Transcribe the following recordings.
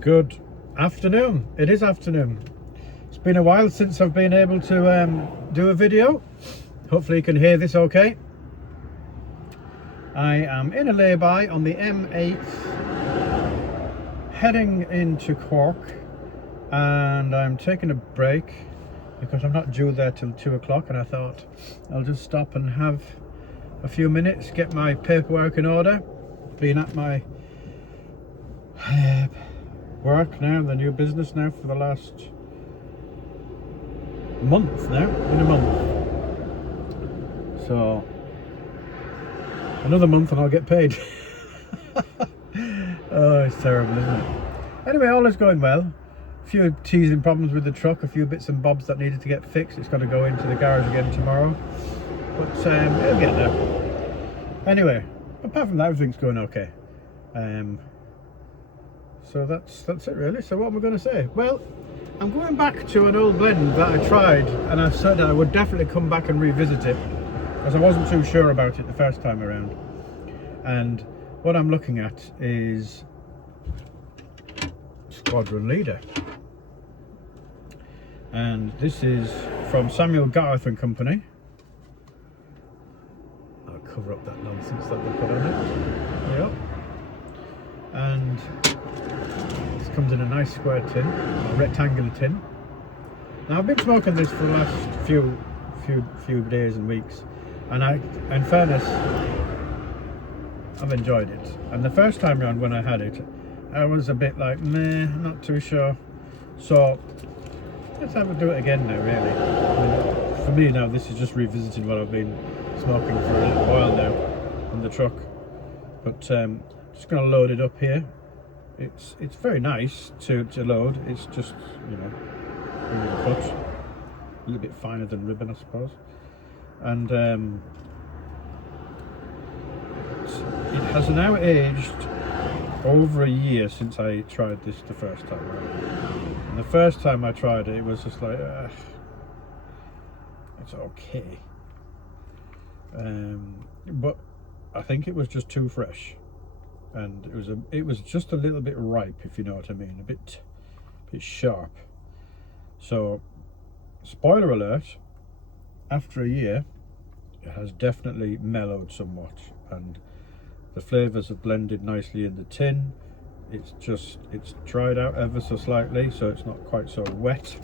Good afternoon. It is afternoon. It's been a while since I've been able to do a video. Hopefully you can hear this okay. I am in a lay-by on the M8 heading into Cork, and I'm taking a break because I'm not due there till 2 o'clock, and I thought I'll just stop and have a few minutes, get my paperwork in order. Been at my work now, the new business now, for the last month now, in a month. So another month and I'll get paid. Oh, it's terrible, isn't it? Anyway, all is going well. A few teething problems with the truck, a few bits and bobs that needed to get fixed. It's got to go into the garage again tomorrow, but it'll get there. Anyway, apart from that, everything's going okay. So that's it really. So what am I going to say? Well, I'm going back to an old blend that I tried, and I said I would definitely come back and revisit it because I wasn't too sure about it the first time around. And what I'm looking at is Squadron Leader, and this is from Samual Gawith and Company. I'll cover up that nonsense that they put on it. Yep. And this comes in a nice square tin, a rectangular tin. Now I've been smoking this for the last few days and weeks, and in fairness, I've enjoyed it. And the first time round when I had it, I was a bit like, meh, not too sure. So let's have a do it again now, really. I mean, for me now, this is just revisiting what I've been smoking for a little while now on the truck. But just going to load it up here. It's very nice to load. It's just, you know, really cut, a little bit finer than ribbon, I suppose. And it has now aged over a year since I tried this the first time around. And the first time I tried it, it was just like, it's okay. But I think it was just too fresh, and it was just a little bit ripe, if you know what I mean, a bit sharp. So, spoiler alert, after a year, it has definitely mellowed somewhat, and the flavours have blended nicely in the tin. It's dried out ever so slightly, so it's not quite so wet. So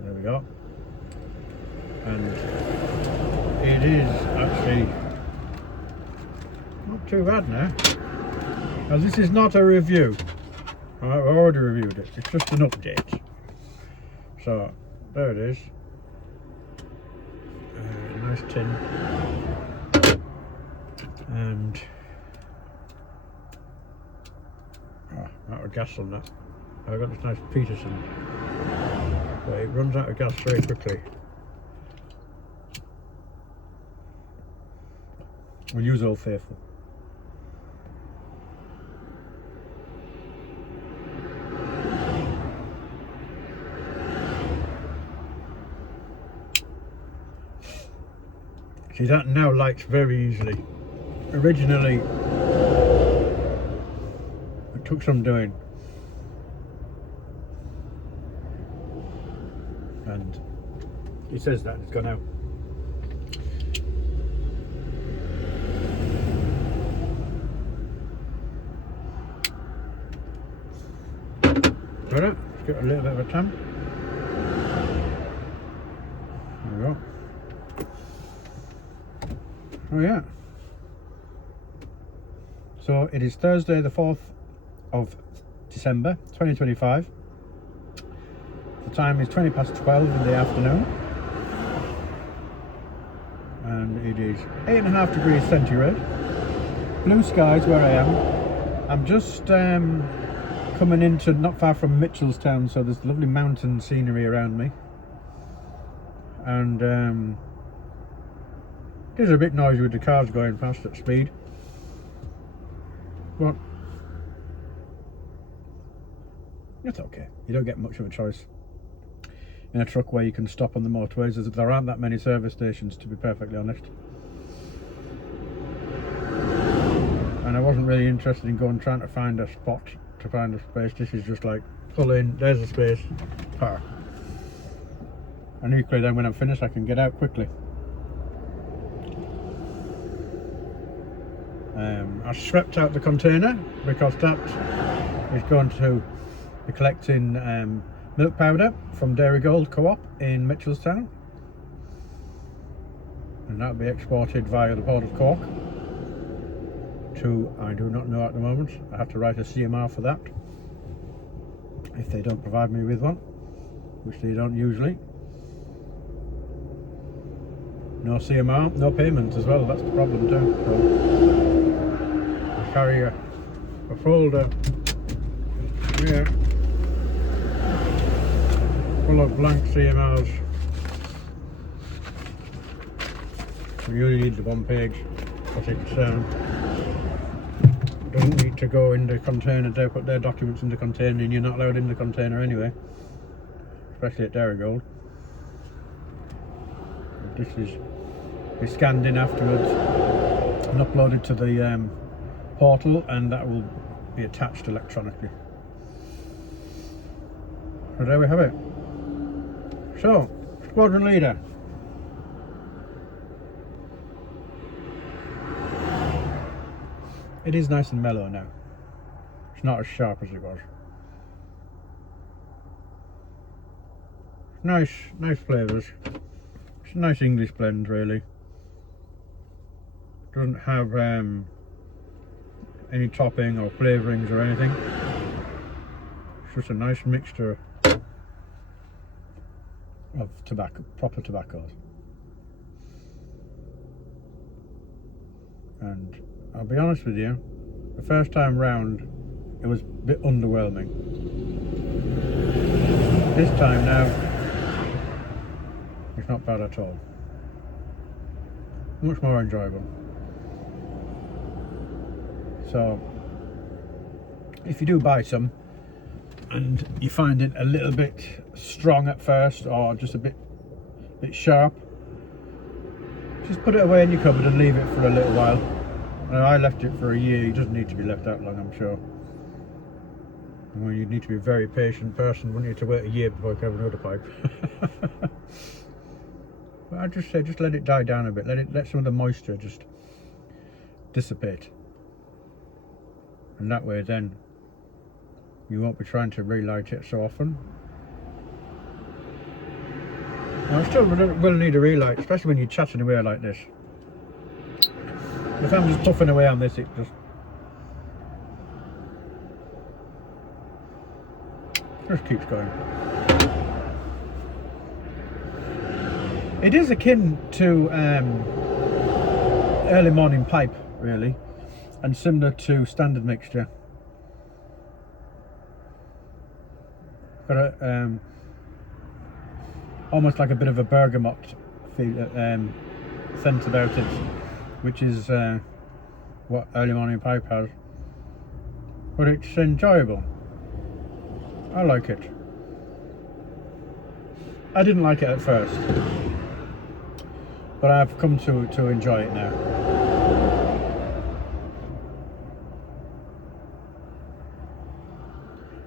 there we go. And it is actually not too bad now. Now this is not a review. I've already reviewed it. It's just an update. So there it is. Nice tin. And out of gas on that. I've got this nice Peterson, but it runs out of gas very quickly. We'll use Old Faithful. See, that now lights very easily. Originally, it took some doing, and it says that it's gone out. Got it? Let's get a little bit of a tan. There we go. Oh yeah. So it is Thursday the 4th of December 2025. The time is 20 past 12 in the afternoon, and it is 8.5 degrees centigrade. Blue skies where I am. I'm just coming into not far from Mitchellstown, so there's lovely mountain scenery around me, and it is a bit noisy with the cars going past at speed, but it's okay. You don't get much of a choice in a truck where you can stop on the motorways, as there aren't that many service stations, to be perfectly honest. And I wasn't really interested in going trying to find a spot to find a space. This is just like pull in, there's a space, park. And equally then when I'm finished I can get out quickly. I swept out the container because that is going to be collecting milk powder from Dairy Gold Co-op in Mitchelstown, and that will be exported via the Port of Cork to, I do not know at the moment. I have to write a CMR for that if they don't provide me with one, which they don't usually. No CMR, no payment as well, that's the problem too. So I carry a folder here full of blank CMRs. You only need the one page, but it doesn't need to go in the container. They put their documents in the container and you're not allowed in the container anyway, especially at Dairy Gold. This is be scanned in afterwards and uploaded to the portal, and that will be attached electronically. So there we have it. So, Squadron Leader. It is nice and mellow now. It's not as sharp as it was. Nice flavours. It's a nice English blend, really. Doesn't have any topping or flavourings or anything. It's just a nice mixture of tobacco, proper tobaccos. And I'll be honest with you, the first time round it was a bit underwhelming. This time now, it's not bad at all. Much more enjoyable. So, if you do buy some and you find it a little bit strong at first or just a bit sharp, just put it away in your cupboard and leave it for a little while. I left it for a year. It doesn't need to be left that long, I'm sure. Well, you'd need to be a very patient person, wouldn't you, to wait a year before you have another pipe. But I'd just say, just let it die down a bit. Let some of the moisture just dissipate. And that way then, you won't be trying to relight it so often. Now, I still will need a relight, especially when you're chatting away like this. If I'm just puffing away on this, it just keeps going. It is akin to early morning pipe, really, and similar to standard mixture. Got a almost like a bit of a bergamot feel, scent about it, which is what early morning pipe has, but it's enjoyable. I like it. I didn't like it at first, but I've come to enjoy it now.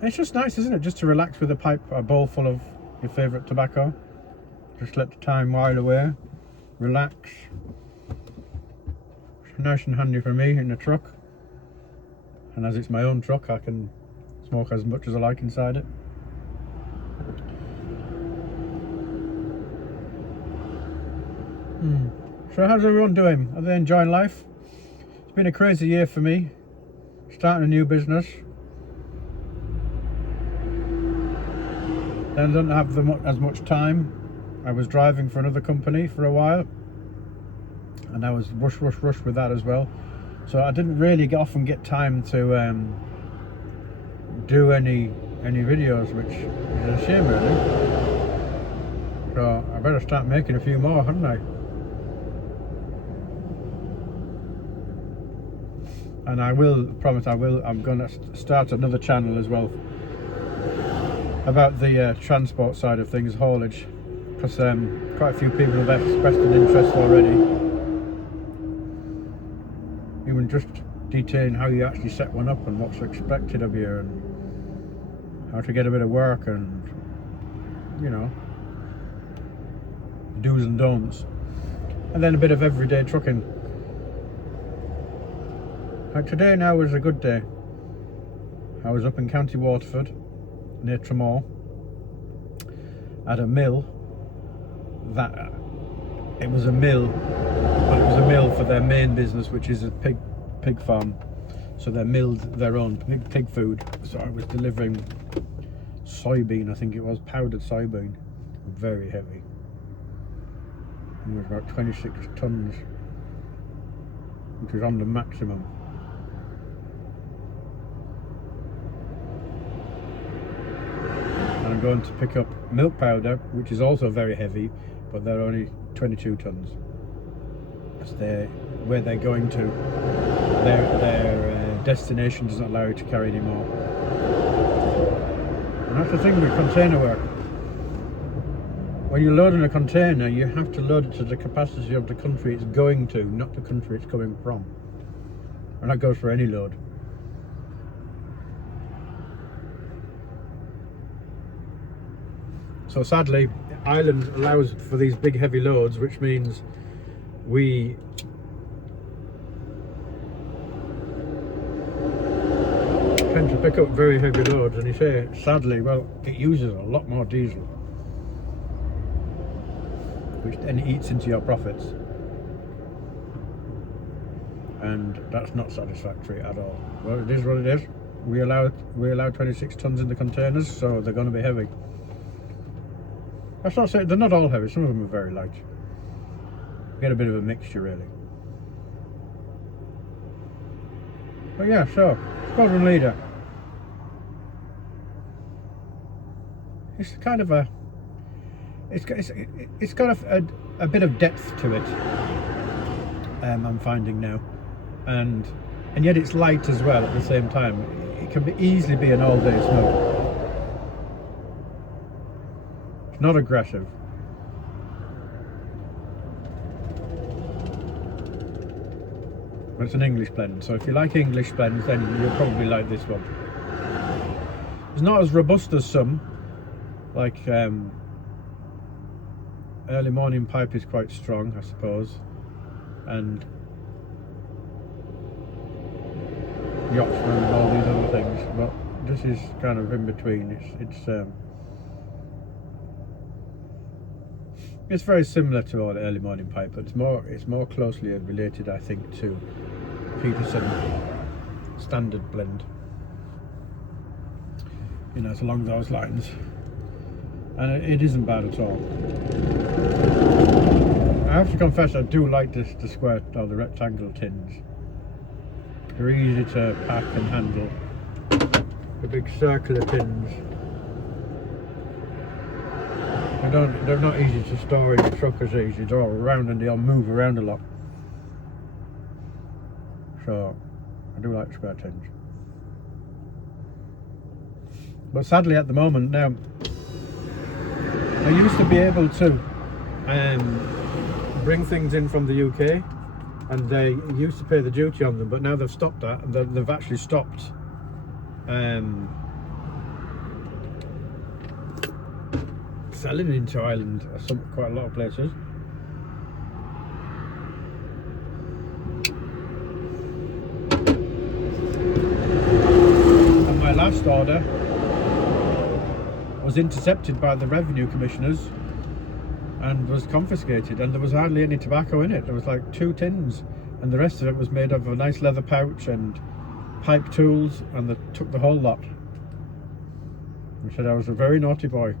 It's just nice, isn't it, just to relax with a bowl full of your favourite tobacco. Just let the time while away, relax. It's nice and handy for me in the truck, and as it's my own truck I can smoke as much as I like inside it. So how's everyone doing? Are they enjoying life? It's been a crazy year for me, starting a new business. Then I don't have as much time. I was driving for another company for a while, and I was rush with that as well. So I didn't really often get time to do any videos, which is a shame really. So I better start making a few more, hadn't I? And I will promise I'm going to start another channel as well about the transport side of things, haulage, because quite a few people have expressed an interest already. Even just detailing how you actually set one up and what's expected of you and how to get a bit of work and, you know, do's and don'ts. And then a bit of everyday trucking. Like today now was a good day. I was up in County Waterford, near Tramore, at a mill. It was a mill, but it was a mill for their main business, which is a pig farm. So they milled their own pig food. So I was delivering soybean, I think it was, powdered soybean, very heavy. It was about 26 tons, which was on the maximum. And I'm going to pick up milk powder, which is also very heavy, but they're only 22 tons. That's where they're going to. Their destination doesn't allow you to carry anymore. And that's the thing with container work. When you're loading a container, you have to load it to the capacity of the country it's going to, not the country it's coming from. And that goes for any load. So sadly, Ireland allows for these big heavy loads, which means we tend to pick up very heavy loads, and you say, sadly, well, it uses a lot more diesel, which then eats into your profits, and that's not satisfactory at all. Well, it is what it is. We allow 26 tons in the containers, so they're going to be heavy. That's not saying they're not all heavy. Some of them are very light. You get a bit of a mixture, really. But yeah, so Squadron Leader. It's kind of a. It's got a bit of depth to it. I'm finding now, and yet it's light as well at the same time. It can easily be an all-day smoke. It's not aggressive. But it's an English blend, so if you like English blends, then you'll probably like this one. It's not as robust as some, like early morning pipe is quite strong, I suppose, and Yachtsman and all these other things, but this is kind of in between. It's very similar to our early morning pipe, but it's more closely related, I think, to Peterson standard blend. You know, it's along those lines, and it isn't bad at all. I have to confess, I do like the square or the rectangle tins. They're easy to pack and handle. The big circular tins, they're not easy to store in the truck as easy. They're all around and they'll move around a lot. So I do like square tins. But sadly at the moment now, I used to be able to bring things in from the UK, and they used to pay the duty on them, but now they've stopped that, and they've actually stopped selling into Ireland quite a lot of places. And my last order was intercepted by the revenue commissioners and was confiscated, and there was hardly any tobacco in it. There was like 2 tins, and the rest of it was made of a nice leather pouch and pipe tools, and they took the whole lot. They said I was a very naughty boy,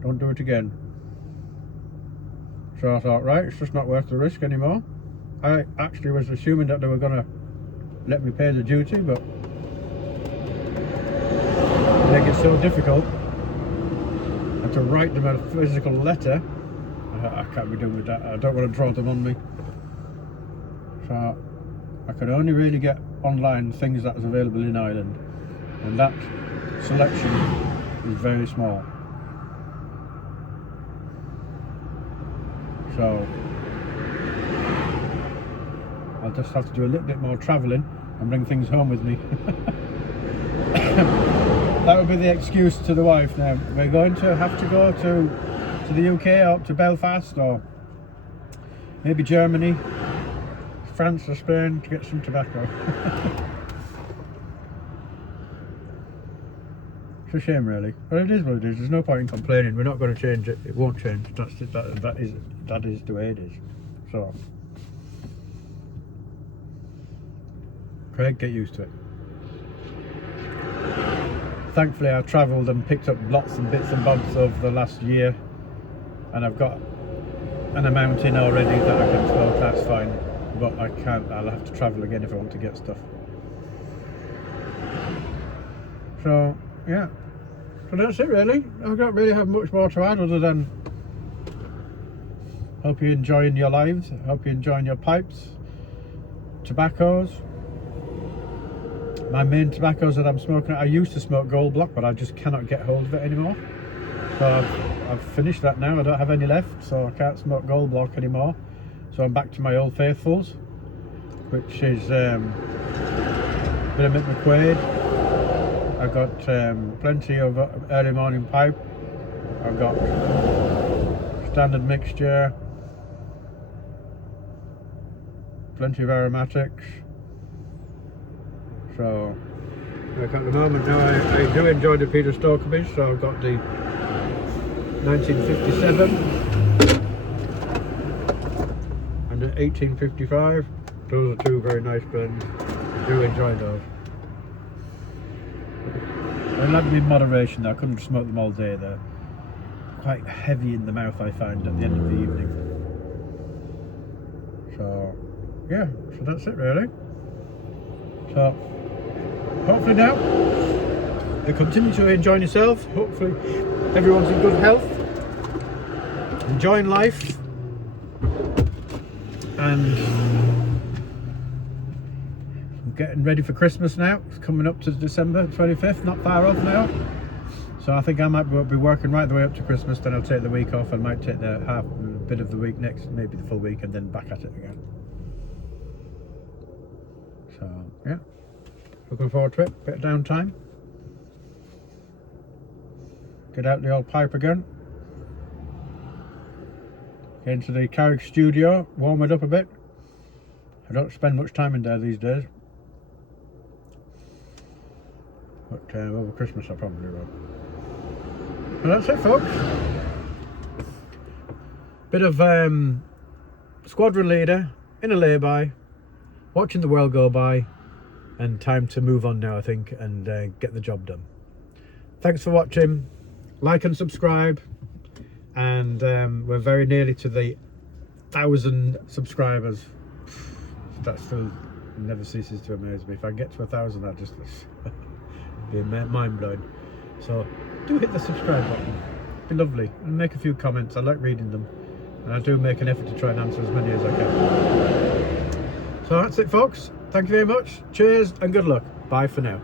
don't do it again. So I thought, right, it's just not worth the risk anymore. I actually was assuming that they were going to let me pay the duty, but they make it so difficult, and to write them a physical letter, I can't be doing with that. I don't want to draw them on me. So I could only really get online things that was available in Ireland, and that selection is very small. So I'll just have to do a little bit more travelling and bring things home with me. That would be the excuse to the wife now. We're going to have to go to the UK or up to Belfast or maybe Germany, France or Spain to get some tobacco. It's a shame really, but it is what it is. There's no point in complaining. We're not going to change it. It won't change. That's it. That is the way it is. So, Craig, get used to it. Thankfully, I've travelled and picked up lots and bits and bobs over the last year, and I've got an amount in already that I can smoke. That's fine, but I can't. I'll have to travel again if I want to get stuff. So yeah, so that's it really. I don't really have much more to add other than hope you're enjoying your lives. Hope you're enjoying your pipes, tobaccos. My main tobaccos that I'm smoking, I used to smoke Gold Block, but I just cannot get hold of it anymore. So I've finished that now. I don't have any left, so I can't smoke Gold Block anymore. So I'm back to my old faithfuls, which is a bit of Mick McQuaid. I've got plenty of early morning pipe. I've got standard mixture, plenty of aromatics. So, like at the moment now, I do enjoy the Peter Stokerby, so I've got the 1957 and the 1855. Those are two very nice blends. I do enjoy those. I'll have them in moderation though. I couldn't smoke them all day. They're quite heavy in the mouth, I find, at the end of the evening. So, yeah, so that's it really. So, hopefully now you continue to enjoy yourself. Hopefully everyone's in good health, enjoying life, and getting ready for Christmas now. It's coming up to December 25th, not far off now. So I think I might be working right the way up to Christmas. Then I'll take the week off. I might take the half bit of the week next, maybe the full week, and then back at it again. So yeah, looking forward to it. Bit of downtime. Get out the old pipe again. Get into the Carrick studio, warm it up a bit. I don't spend much time in there these days, but over Christmas I probably will. But that's it, folks. Bit of Squadron Leader in a lay-by, watching the world go by, and time to move on now, I think, and get the job done. Thanks for watching. Like and subscribe, and we're very nearly to the 1,000 subscribers. That still never ceases to amaze me. If I get to 1,000, I'll just be mind-blowing. So do hit the subscribe button. It'd be lovely, and make a few comments. I like reading them, and I do make an effort to try and answer as many as I can. So that's it, folks. Thank you very much. Cheers and good luck. Bye for now.